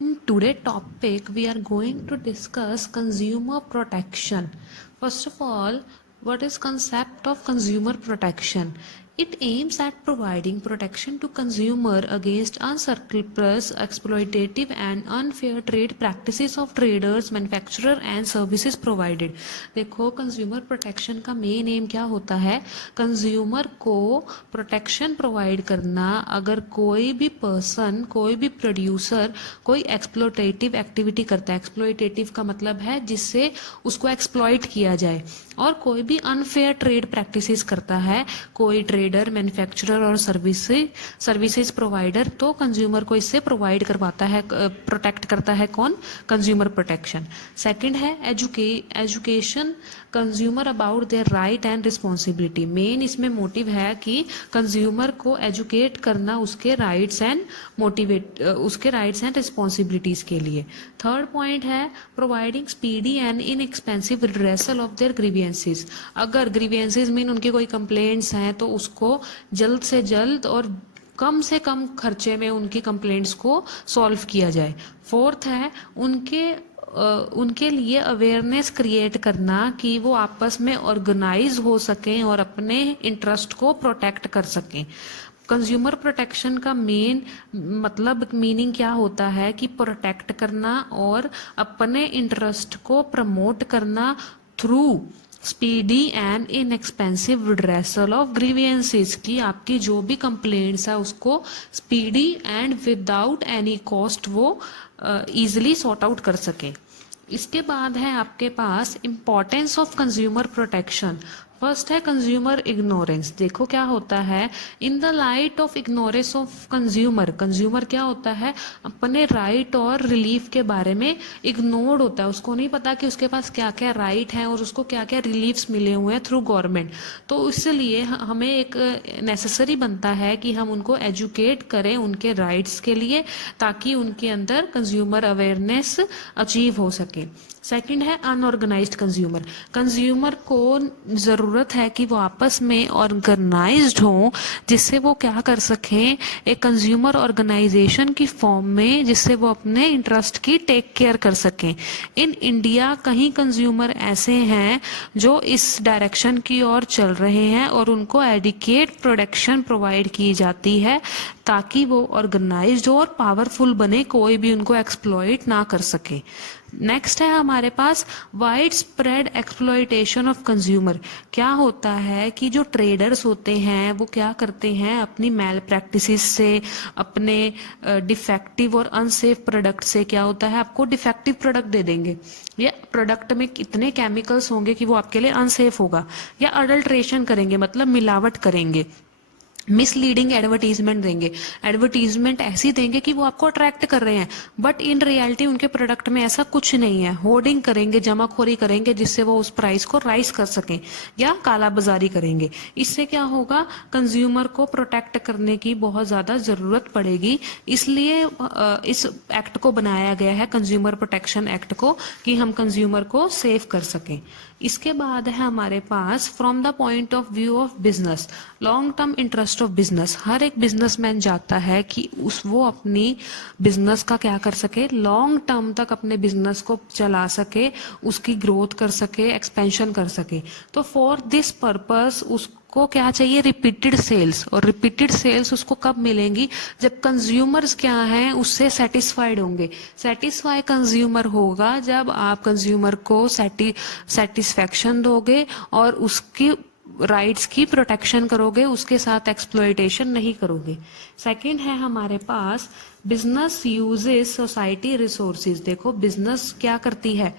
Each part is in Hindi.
In today's topic, we are going to discuss consumer protection. First of all, what is concept of consumer protection? It aims at providing protection to consumer against unscrupulous, exploitative and unfair trade practices of traders, manufacturer and services provided. देखो कंज्यूमर प्रोटेक्शन का मेन एम क्या होता है, कंज्यूमर को प्रोटेक्शन प्रोवाइड करना अगर कोई भी पर्सन, कोई भी प्रोड्यूसर कोई एक्सप्लोटेटिव एक्टिविटी करता है। एक्सप्लोटेटिव का मतलब है जिससे उसको एक्सप्लॉइट किया जाए, और कोई भी अनफेयर ट्रेड प्रैक्टिसेस करता है कोई ट्रेडर, मैन्युफैक्चरर और सर्विसेज प्रोवाइडर, तो कंज्यूमर को इससे प्रोवाइड करवाता है, प्रोटेक्ट करता है कौन, कंज्यूमर प्रोटेक्शन। सेकंड है education consumer about their right and responsibility. Main इसमें मोटिव है कि कंज्यूमर को एजुकेट करना उसके राइट्स एंड रिस्पॉन्सिबिलिटीज के लिए। थर्ड पॉइंट है providing speedy and inexpensive redressal of their grievances. अगर ग्रीवियंसेस मीन उनकी कोई कंप्लेंट्स हैं तो उसको जल्द से जल्द और कम से कम खर्चे में उनकी कंप्लेंट्स को सॉल्व किया जाए। फोर्थ है उनके लिए अवेयरनेस क्रिएट करना कि वो आपस में ऑर्गेनाइज हो सकें और अपने इंटरेस्ट को प्रोटेक्ट कर सकें। कंज्यूमर प्रोटेक्शन का मेन मतलब मीनिंग क्या होता है कि प्रोटेक्ट करना और अपने इंटरेस्ट को प्रमोट करना through speedy and inexpensive redressal of grievances, की आपकी जो भी कंप्लेंट्स है उसको speedy and without any cost वो इजिली सॉर्ट आउट कर सके। इसके बाद है आपके पास importance of consumer protection. First है कंज्यूमर इग्नोरेंस। देखो क्या होता है, in the light of ignorance of consumer क्या होता है, अपने राइट और रिलीफ के बारे में इग्नोर्ड होता है, उसको नहीं पता कि उसके पास क्या क्या राइट है और उसको क्या क्या रिलीफ्स मिले हुए हैं थ्रू गवर्नमेंट। तो इसलिए हमें एक नेसेसरी बनता है कि हम उनको एजुकेट करें उनके राइट्स के लिए, ताकि उनके अंदर कंज्यूमर अवेयरनेस अचीव हो सके। सेकंड है अनऑर्गेनाइज्ड कंज्यूमर को जरूरत है कि वो आपस में ऑर्गेनाइज्ड हो, जिससे वो क्या कर सकें, एक कंज्यूमर ऑर्गेनाइजेशन की फॉर्म में, जिससे वो अपने इंटरेस्ट की टेक केयर कर सकें। इन इंडिया कहीं कंज्यूमर ऐसे हैं जो इस डायरेक्शन की ओर चल रहे हैं और उनको एडिक्वेट प्रोटेक्शन प्रोवाइड की जाती है ताकि वो ऑर्गेनाइज्ड हो और पावरफुल बने, कोई भी उनको एक्सप्लॉइट ना कर सके। नेक्स्ट है हमारे पास widespread exploitation of consumer. क्या होता है कि जो ट्रेडर्स होते हैं वो क्या करते हैं, अपनी मैल प्रैक्टिसेस से, अपने डिफेक्टिव और अनसेफ प्रोडक्ट से, क्या होता है आपको डिफेक्टिव प्रोडक्ट दे देंगे, या प्रोडक्ट में कितने केमिकल्स होंगे कि वो आपके लिए अनसेफ होगा, या अडल्ट्रेशन करेंगे मतलब मिलावट करेंगे, मिसलीडिंग एडवर्टीजमेंट देंगे, एडवर्टीजमेंट ऐसी देंगे कि वो आपको अट्रैक्ट कर रहे हैं, बट इन रियलिटी उनके प्रोडक्ट में ऐसा कुछ नहीं है। होर्डिंग करेंगे, जमाखोरी करेंगे जिससे वो उस प्राइस को राइज कर सकें, या काला बाजारी करेंगे। इससे क्या होगा, कंज्यूमर को प्रोटेक्ट करने की बहुत ज्यादा जरूरत पड़ेगी। इसलिए इस एक्ट को बनाया गया है, कंज्यूमर प्रोटेक्शन एक्ट को, कि हम कंज्यूमर को सेव कर सकें। इसके बाद है हमारे पास from the point of view of business, long term interest of business. हर एक बिजनेसमैन चाहता है कि वो अपनी बिजनेस का क्या कर सके, लॉन्ग टर्म तक अपने बिजनेस को चला सके, उसकी ग्रोथ कर सके, एक्सपेंशन कर सके। तो फॉर दिस पर्पस उसको क्या चाहिए, रिपीटेड सेल्स। और रिपीटेड सेल्स उसको कब मिलेंगी, जब कंज्यूमर्स क्या हैं उससे सेटिस्फाइड होंगे। सेटिस्फाई कंज्यूमर होगा जब आप कंज्यूमर को सेटिस्फैक्शन दोगे और उसकी राइट्स की प्रोटेक्शन करोगे, उसके साथ एक्सप्लॉइटेशन नहीं करोगे। सेकंड है हमारे पास बिजनेस यूजेस सोसाइटी रिसोर्सेज। देखो बिजनेस क्या करती है,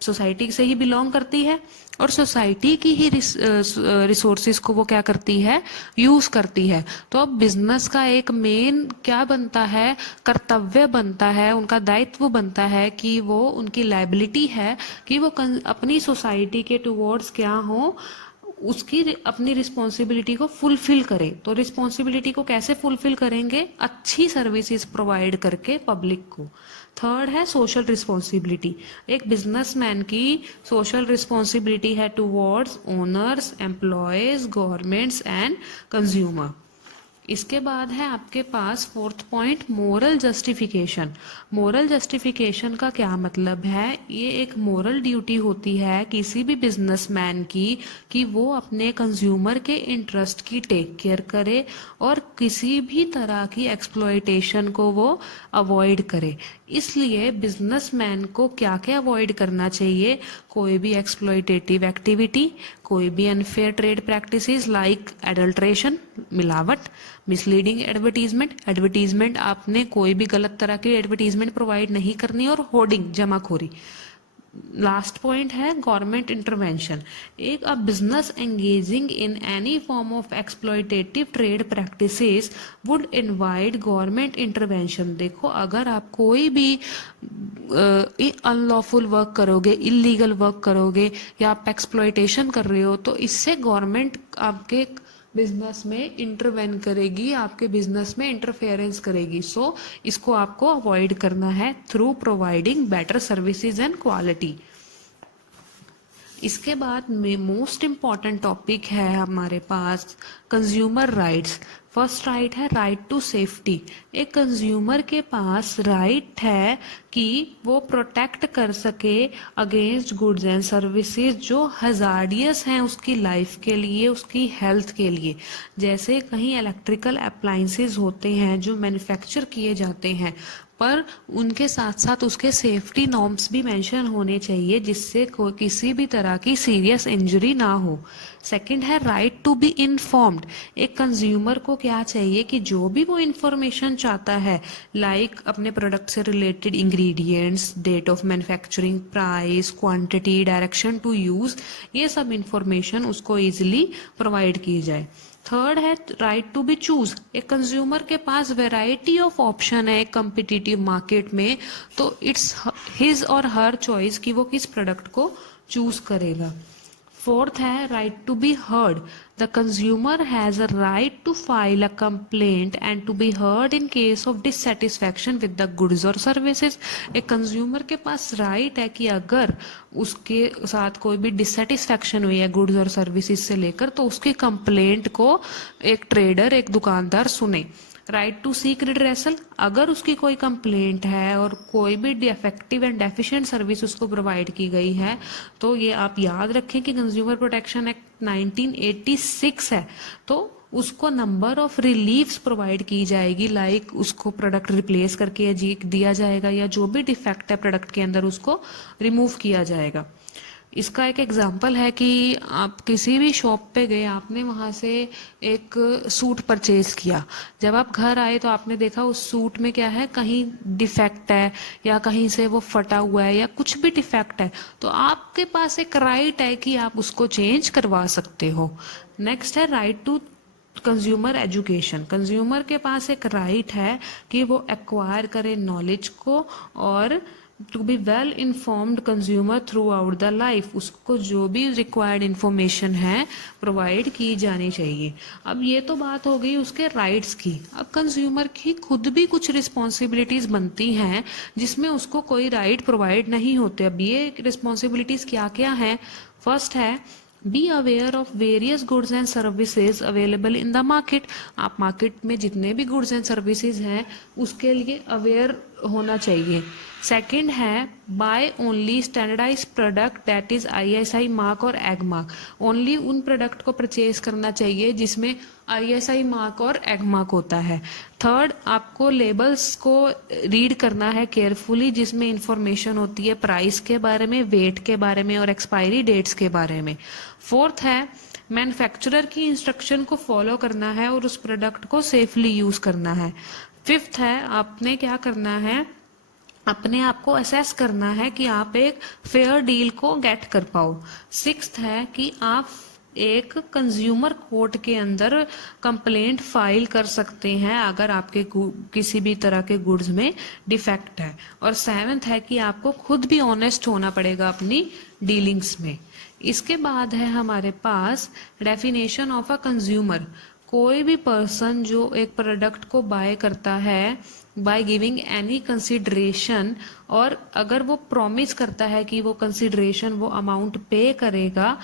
सोसाइटी से ही बिलोंग करती है और सोसाइटी की ही रिसोर्सेज को वो क्या करती है, यूज करती है। तो अब बिजनेस का एक मेन क्या बनता है, कर्तव्य बनता है, उनका दायित्व बनता है कि वो, उनकी लायबिलिटी है कि वो अपनी सोसाइटी के टुवर्ड्स क्या हो, उसकी अपनी रिस्पॉन्सिबिलिटी को फुलफिल करें। तो रिस्पॉन्सिबिलिटी को कैसे फुलफिल करेंगे, अच्छी सर्विसेज प्रोवाइड करके पब्लिक को। थर्ड है सोशल रिस्पॉन्सिबिलिटी। एक बिजनेसमैन की सोशल रिस्पॉन्सिबिलिटी है towards owners, employees, governments and consumer. इसके बाद है आपके पास fourth point, moral justification. Moral justification का क्या मतलब है? ये एक मोरल ड्यूटी होती है किसी भी बिजनेसमैन की कि वो अपने कंज्यूमर के इंटरेस्ट की टेक केयर करे और किसी भी तरह की एक्सप्लॉयटेशन को वो अवॉइड करे। इसलिए बिजनेसमैन को क्या क्या अवॉइड करना चाहिए? कोई भी एक्सप्लॉयटेटिव एक्टिविटी, कोई भी unfair trade practices like adulteration, मिलावट, मिसलीडिंग एडवर्टीजमेंट, एडवर्टीजमेंट आपने कोई भी गलत तरह की एडवर्टीजमेंट प्रोवाइड नहीं करनी, और होर्डिंग, जमाखोरी। लास्ट पॉइंट है गवर्नमेंट इंटरवेंशन। एक a business engaging in any form of exploitative trade practices would invite government intervention. देखो, अगर आप कोई भी अनलॉफुल वर्क करोगे, इलीगल वर्क करोगे, या आप एक्सप्लॉयटेशन कर रहे हो, तो इससे गवर्नमेंट आपके बिजनेस में इंटरवेन करेगी, आपके बिजनेस में इंटरफेरेंस करेगी। सो इसको आपको अवॉइड करना है through providing better services and quality. इसके बाद में मोस्ट इम्पॉर्टेंट टॉपिक है हमारे पास कंज्यूमर राइट्स। फर्स्ट राइट है राइट टू सेफ्टी। एक कंज्यूमर के पास राइट है कि वो प्रोटेक्ट कर सके अगेंस्ट गुड्स एंड सर्विसेज जो हजार्डियस हैं उसकी लाइफ के लिए, उसकी हेल्थ के लिए। जैसे कहीं इलेक्ट्रिकल अप्लायंसेज होते हैं जो मैन्युफैक्चर किए जाते हैं, पर उनके साथ साथ उसके सेफ्टी नॉर्म्स भी मेंशन होने चाहिए जिससे किसी भी तरह की सीरियस इंजरी ना हो। सेकंड है राइट टू बी इन्फॉर्म्ड। एक कंज्यूमर को क्या चाहिए कि जो भी वो इंफॉर्मेशन चाहता है, लाइक अपने प्रोडक्ट से related ingredients, date of manufacturing, price, quantity, direction to use, ये सब इंफॉर्मेशन उसको इजिली प्रोवाइड की जाए। थर्ड है राइट टू बी चूज। एक कंज्यूमर के पास वेराइटी ऑफ ऑप्शन है कम्पिटिटिव मार्केट में, तो इट्स हिज और हर चॉइस कि वो किस प्रोडक्ट को चूज करेगा। फोर्थ है right to be heard. The consumer has a right to file a complaint and to be heard in case of dissatisfaction with the goods और सर्विसेज। एक कंज्यूमर के पास राइट है कि अगर उसके साथ कोई भी डिससेटिस्फैक्शन हुई है गुड्स और सर्विसेज से लेकर, तो उसकी कंप्लेंट को एक ट्रेडर, एक दुकानदार सुने। Right to seek redressal. अगर उसकी कोई कंप्लेंट है और कोई भी डिफेक्टिव एंड डेफिशिएंट सर्विस उसको प्रोवाइड की गई है, तो ये आप याद रखें कि कंज्यूमर प्रोटेक्शन एक्ट 1986 है, तो उसको नंबर ऑफ रिलीफ्स प्रोवाइड की जाएगी, लाइक उसको प्रोडक्ट रिप्लेस करके दिया जाएगा, या जो भी डिफेक्ट है प्रोडक्ट के अंदर उसको रिमूव किया जाएगा। इसका एक एग्जांपल है कि आप किसी भी शॉप पे गए, आपने वहां से एक सूट परचेज किया, जब आप घर आए तो आपने देखा उस सूट में क्या है, कहीं डिफेक्ट है या कहीं से वो फटा हुआ है या कुछ भी डिफेक्ट है, तो आपके पास एक राइट है कि आप उसको चेंज करवा सकते हो। नेक्स्ट है right to consumer education. Consumer के पास एक राइट है कि वो एक्वायर करे नॉलेज को, और to be well informed consumer throughout the life. उसको जो भी रिक्वायर्ड इंफॉर्मेशन है प्रोवाइड की जानी चाहिए। अब ये तो बात हो गई उसके राइट्स की। अब कंज्यूमर की खुद भी कुछ रिस्पॉन्सिबिलिटीज बनती हैं जिसमें उसको कोई राइट प्रोवाइड नहीं होते। अब ये रिस्पॉन्सिबिलिटीज क्या क्या हैं? फर्स्ट है be aware of various goods and services available in the market. आप मार्केट में जितने भी गुड्स एंड सर्विसेज हैं उसके लिए अवेयर होना चाहिए। सेकंड है buy only standardised product that is ISI mark और एग मार्क। ओनली उन प्रोडक्ट को परचेज करना चाहिए जिसमें ISI मार्क और एग मार्क होता है। थर्ड, आपको लेबल्स को रीड करना है केयरफुली, जिसमें इंफॉर्मेशन होती है प्राइस के बारे में, वेट के बारे में और एक्सपायरी डेट्स के बारे में। फोर्थ है मैन्युफैक्चरर की इंस्ट्रक्शन को फॉलो करना है और उस प्रोडक्ट को सेफली यूज करना है। फिफ्थ है आपने क्या करना है, अपने आप को असेस करना है कि आप एक फेयर डील को गेट कर पाओ। सिक्स्थ है कि आप एक कंज्यूमर कोर्ट के अंदर कंप्लेंट फाइल कर सकते हैं अगर आपके किसी भी तरह के गुड्स में डिफेक्ट है। और सेवेंथ है कि आपको खुद भी ऑनेस्ट होना पड़ेगा अपनी डीलिंग्स में। इसके बाद है हमारे पास डेफिनेशन ऑफ अ कंज्यूमर। कोई भी पर्सन जो एक प्रोडक्ट को बाय करता है बाय गिविंग एनी कंसिडरेशन, और अगर वो प्रॉमिस करता है कि वो कंसिडरेशन, वो अमाउंट पे करेगा,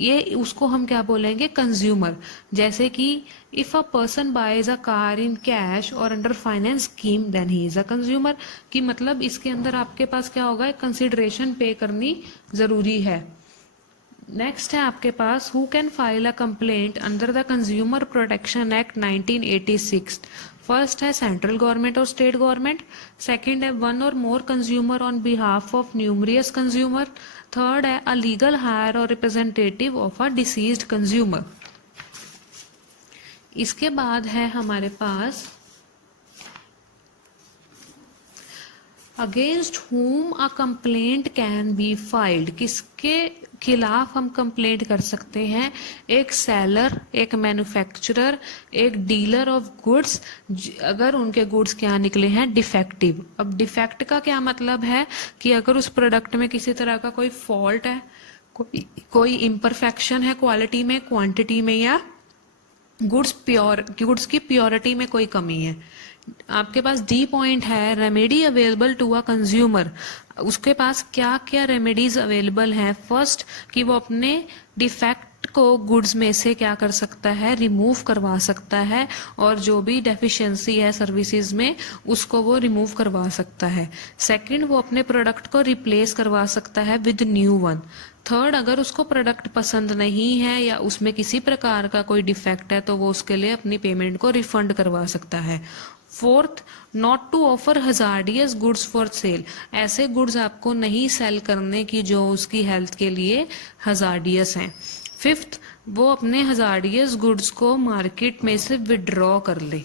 ये उसको हम क्या बोलेंगे, कंज्यूमर। जैसे कि if a person buys a car in cash और under finance scheme then he is a consumer, कि मतलब इसके अंदर आपके पास क्या होगा, कंसिडरेशन पे करनी जरूरी है। नेक्स्ट है आपके पास who can file a complaint under the consumer protection act 1986। First है सेंट्रल गवर्नमेंट और स्टेट गवर्नमेंट। सेकंड है वन और more consumer on behalf of numerous consumer. Third है अ लीगल हायर और representative of a deceased consumer. इसके बाद है हमारे पास against whom a complaint can be filed, किसके खिलाफ हम कंप्लेंट कर सकते हैं, एक सेलर, एक मैन्युफैक्चरर, एक डीलर ऑफ गुड्स, अगर उनके गुड्स क्या निकले हैं, डिफेक्टिव। अब डिफेक्ट का क्या मतलब है कि अगर उस प्रोडक्ट में किसी तरह का कोई फॉल्ट है, कोई इम्परफेक्शन है क्वालिटी में, क्वांटिटी में, या गुड्स की प्योरिटी में कोई कमी है। आपके पास डी पॉइंट है remedy available to a consumer. उसके पास क्या क्या रेमेडीज अवेलेबल हैं। फर्स्ट, कि वो अपने डिफेक्ट को गुड्स में से क्या कर सकता है, रिमूव करवा सकता है, और जो भी डेफिशिएंसी है सर्विसेज में उसको वो रिमूव करवा सकता है। सेकंड, वो अपने प्रोडक्ट को रिप्लेस करवा सकता है विद न्यू वन। थर्ड, अगर उसको प्रोडक्ट पसंद नहीं है या उसमें किसी प्रकार का कोई डिफेक्ट है तो वो उसके लिए अपनी पेमेंट को रिफंड करवा सकता है। Fourth, not to offer hazardous goods for sale, ऐसे गुड्स आपको नहीं सेल करने की जो उसकी हेल्थ के लिए हजार्डियस हैं। फिफ्थ, वो अपने हजार्डियस गुड्स को मार्केट में से विड्रॉ कर ले।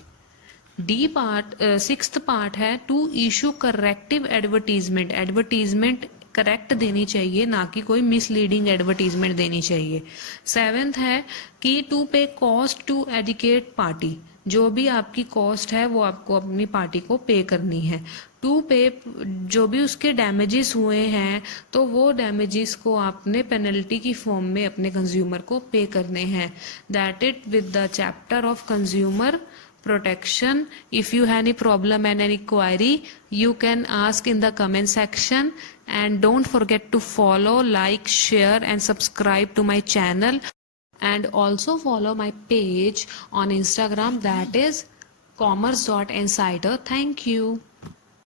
डी पार्ट, सिक्स्थ पार्ट है to issue corrective advertisement, advertisement correct देनी चाहिए, ना कि कोई मिसलीडिंग एडवर्टीजमेंट देनी चाहिए। सेवेंथ है कि टू पे कॉस्ट टू एजुकेट पार्टी, जो भी आपकी कॉस्ट है वो आपको अपनी पार्टी को पे करनी है। टू पे, जो भी उसके डैमेजेस हुए हैं तो वो डैमेजेस को आपने पेनल्टी की फॉर्म में अपने कंज्यूमर को पे करने हैं। That it with the chapter of consumer protection. If you have any problem and any query, you can ask in the comment section, and don't forget to follow, like, share and subscribe to my channel, and also follow my page on Instagram, that is commerce.insider. Thank you.